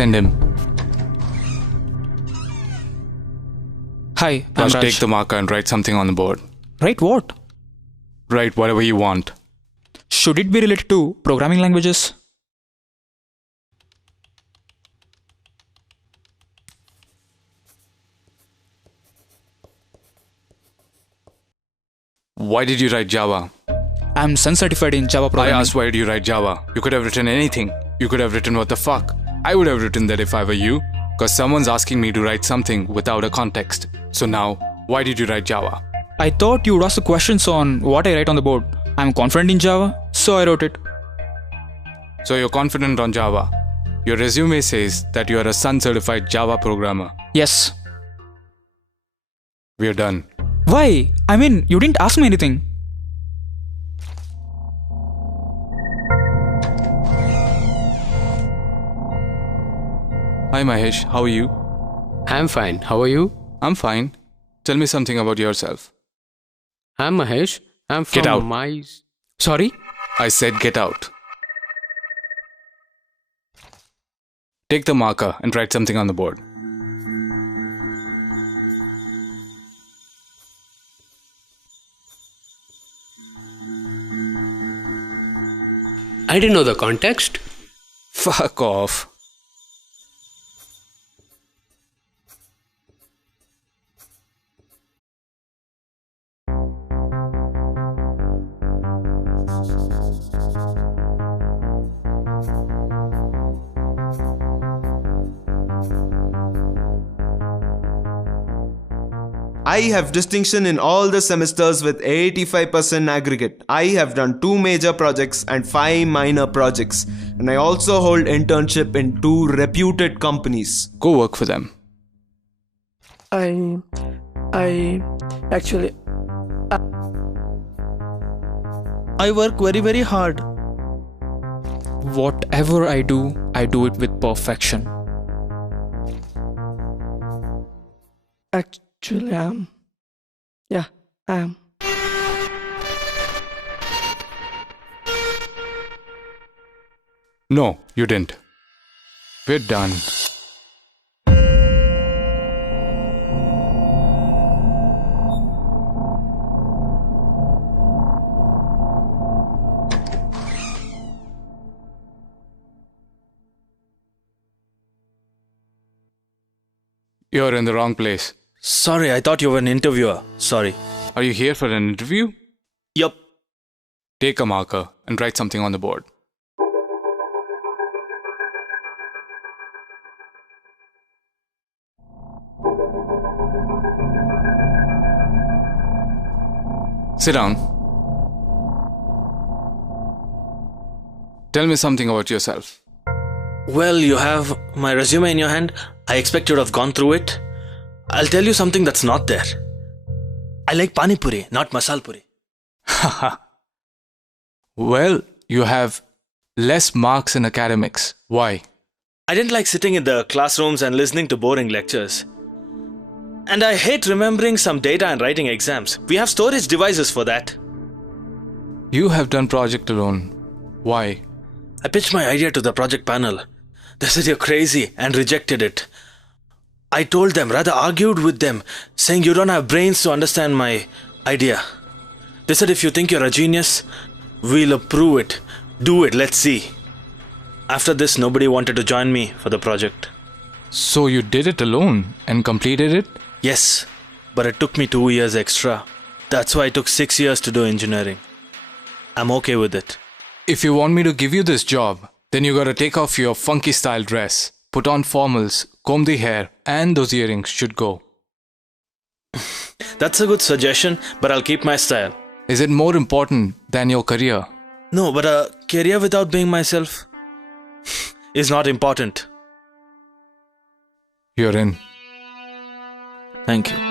Send him. Hi, I'm Raj, Raj. take the marker and write something on the board. Write what? Write whatever you want. Should it be related to programming languages? Why did you write Java? I'm Sun certified in Java I programming. asked why did you write Java? You could have written anything. You could have written what the fuck. I would have written that if I were you, because someone's asking me to write something without a context. So now, why did you write Java? I thought you'd ask the questions on what I write on the board. I'm confident in Java, so I wrote it. So you're confident on Java. Your resume says that you are a Sun certified Java programmer. Yes. We're done. Why? I mean, you didn't ask me anything. Hi Mahesh, how are you? I'm fine. How are you? I'm fine. Tell me something about yourself. I'm Mahesh. I'm from Get out. Sorry? I said get out. Take the marker and write something on the board. I didn't know the context. Fuck off. I have distinction in all the semesters with 85% aggregate. I have done 2 major projects and 5 minor projects. And I also hold internship in 2 reputed companies. Go work for them. I work very hard. Whatever I do it with perfection. Actually, I am. Yeah, I am. No, you didn't. We're done. You're in the wrong place. Sorry, I thought you were an interviewer. Sorry. Are you here for an interview? Yup. Take a marker and write something on the board. Sit down. Tell me something about yourself. Well, you have my resume in your hand. I expect you'd have gone through it. I'll tell you something that's not there. I like pani puri, not masal puri. Well, you have less marks in academics. Why? I didn't like sitting in the classrooms and listening to boring lectures. And I hate remembering some data and writing exams. We have storage devices for that. You have done project alone. Why? I pitched my idea to the project panel. They said you're crazy and rejected it. I told them, rather argued with them, saying you don't have brains to understand my idea. They said if you think you're a genius, we'll approve it. Do it, let's see. After this, nobody wanted to join me for the project. So you did it alone and completed it? Yes, but it took me 2 years extra. That's why it took 6 years to do engineering. I'm okay with it. If you want me to give you this job, then you gotta take off your funky style dress, put on formals, comb the hair, and those earrings should go. That's a good suggestion, but I'll keep my style. Is it more important than your career? No, but a career without being myself is not important. You're in. Thank you.